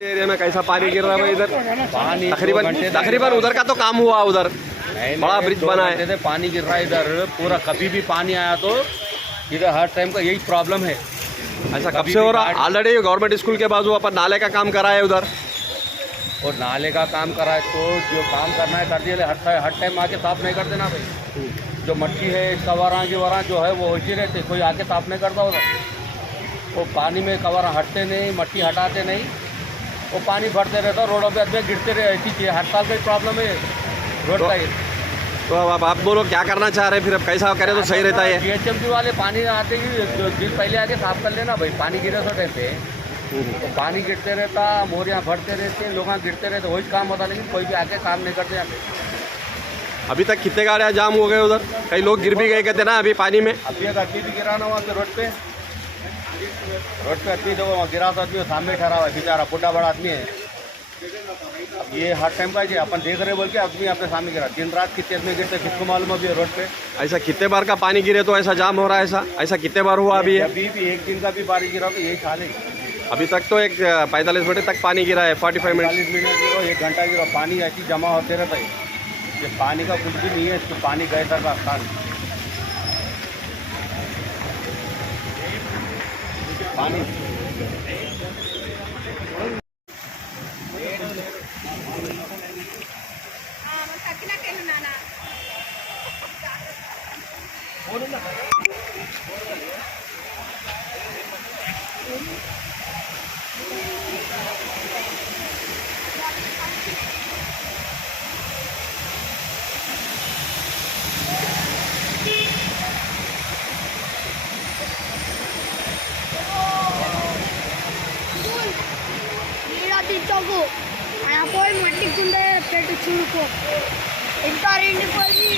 Area में कैसा पानी गिर रहा है भाई इधर? पानी तकरीबन उधर का तो काम हुआ, उधर बड़ा ब्रिज बना है। पानी गिर रहा है इधर पूरा। कभी भी पानी आया तो इधर हर टाइम का यही प्रॉब्लम है। ऐसा कब से हो रहा? ऑलरेडी गवर्नमेंट स्कूल के बाजू अपन नाले का काम करा है उधर, और नाले का काम करा है तो जो काम करना है कर दिया। हर टाइम आके साफ नहीं करते ना भाई। जो मट्टी है कवरा की वरा जो है वो होती रहते, कोई आके साफ नहीं करता उधर। वो पानी में कवरा हटते नहीं, मट्टी हटाते नहीं, वो पानी भरते रहता, रोडों पे आदमी गिरते रहे। ऐसी चीज़ हर साल का ही प्रॉब्लम है रोड का ही। तो अब आप बोलो क्या करना चाह रहे हैं? फिर अब कैसा करें तो सही रहता है? GHMC वाले पानी आते ही दिन पहले आके साफ कर लेना भाई। पानी गिरे सो टाइम पे तो पानी गिरते रहता, मोरियाँ भरते रहते, लोग गिरते रहते, वही काम होता। लेकिन कोई भी आके काम नहीं करते यहाँ पे। अभी तक कितने गाड़ियाँ जाम हो गए उधर? कई लोग गिर भी गए कहते ना अभी पानी में। अभी एक आदमी भी गिरा ना वहाँ पे रोड पे आदमी जो वहाँ गिरा था, आदमी सामने ठहरा हुआ है बेचारा, बुढ़ा बड़ा आदमी है। अब ये हर टाइम का जो अपन देख रहे बोल के आदमी अपने सामने गिरा। दिन रात कितने आदमी गिरते किसको मालूम अभी रोड पे। ऐसा कितने बार का पानी गिरे तो ऐसा जाम हो रहा है? ऐसा कितने बार हुआ अभी? अभी भी एक दिन का भी पानी गिरा तो यही हाल है। अभी तक तो एक 45 मिनट तक पानी गिरा है, 45 मिनट 40 मिनट गिरो, 1 घंटा गिरो, पानी ऐसी जमा होते रहता है। ये पानी का कुछ भी नहीं है, इसको पानी गए तक का स्थान पानी। తీసుకోకు ఆయన పోయి మట్టి కుండే పెట్టు చూడుకో ఎంత రెండిపోయి